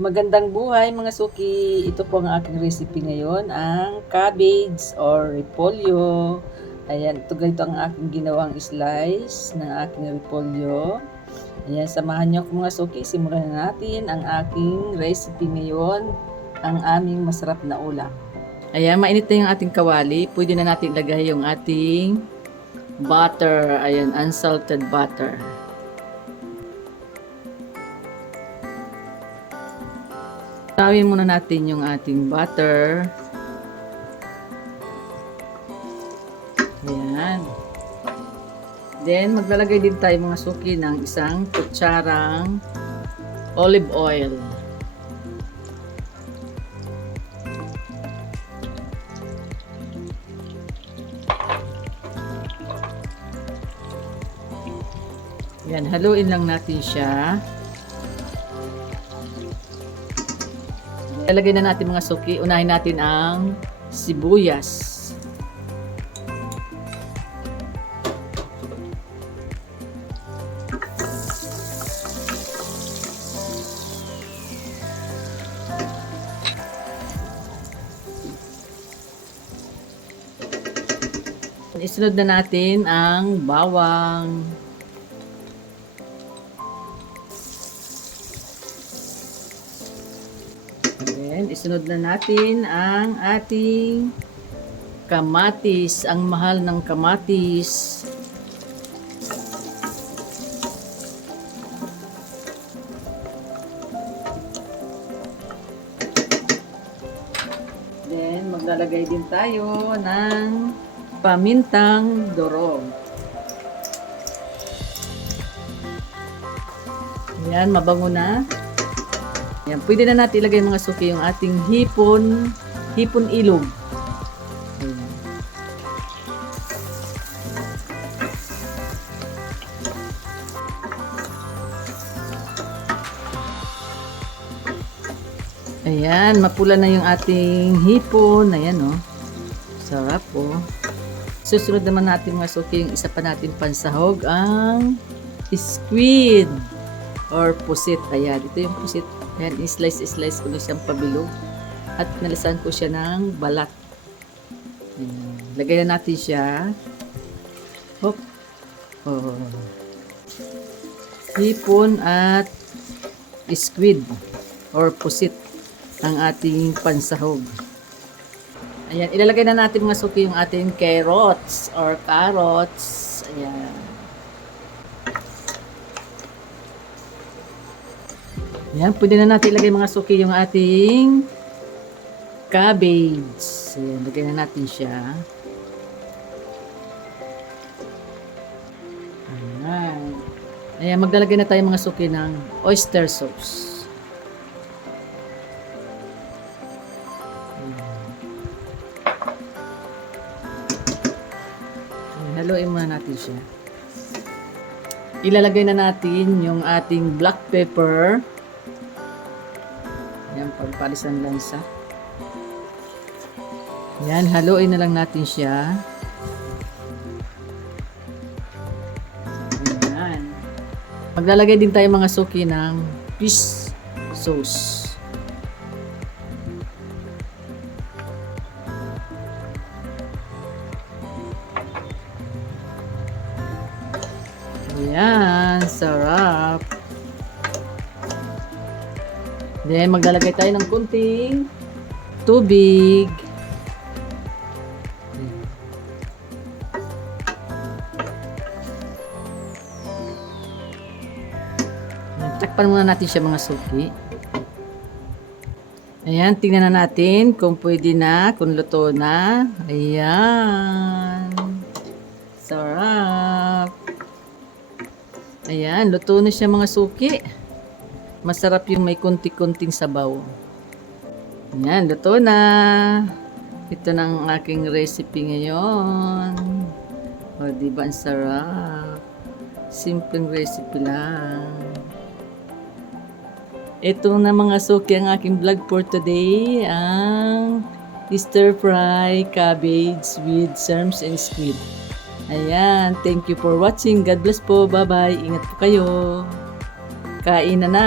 Magandang buhay mga suki! Ito po ang aking recipe ngayon, ang cabbage or repolyo. Ayan, ganito ang aking ginawang slice ng aking repolyo. Ayan, samahan niyo ako mga suki. Simulan na natin ang aking recipe ngayon, ang aming masarap na ulam. Ayan, mainit na yung ating kawali. Pwede na natin ilagay yung ating butter. Ayan, unsalted butter. Tawin muna natin yung ating butter. Ayan. Then, maglalagay din tayo mga suki ng isang kutsarang olive oil. Ayan, haluin lang natin siya. Ilagay na natin mga suki. Unahin natin ang sibuyas. Isunod na natin ang bawang. Then, isunod na natin ang ating kamatis, ang mahal ng kamatis. Then, maglalagay din tayo ng pamintang durog. Ayan, mabango na. Yan, pwede na natin ilagay mga suki yung ating hipon ilog. Ayan, mapula na yung ating hipon. Ayan, oh. Sarap, oh. Susunod naman natin mga suki yung isa pa natin pansahog, ang squid or pusit. Ayan, ito yung pusit. Ayan, slice ko na siyang pabilog. At nalisan ko siya ng balat. Ayan. Lagay na natin siya. Hop. Oh. Hipon at squid or pusit ang ating pansahog. Ayan, ilalagay na natin mga suki yung ating carrots or carrots. Ayan. Ayan, pwede na natin ilagay mga suki yung ating cabbage. Ayan, lagay na natin siya. Ayan. Ayan, maglalagay na tayo mga suki ng oyster sauce. Ayan, haluin muna natin siya. Ilalagay na natin yung ating black pepper. Ayan, pagpalis ng lansa. Ayan, haluin na lang natin siya. Ayan. Maglalagay din tayo mga suki ng fish sauce. Ayan, sarap. Then, maglalagay tayo ng kunting tubig. Takpan muna natin siya mga suki. Ayan, tingnan na natin kung pwede na, kung luto na. Ayan. Sarap. Ayan, luto na siya mga suki. Masarap yung may kunti-kunting sabaw. Ayan, luto na. Ito na ang aking recipe ngayon. O, diba ang sarap? Simpleng recipe lang. Ito na mga suki ang aking vlog for today. Ang stir fry cabbage with serms and squid. Ayan, thank you for watching. God bless po. Bye-bye. Ingat po kayo. Kain na na.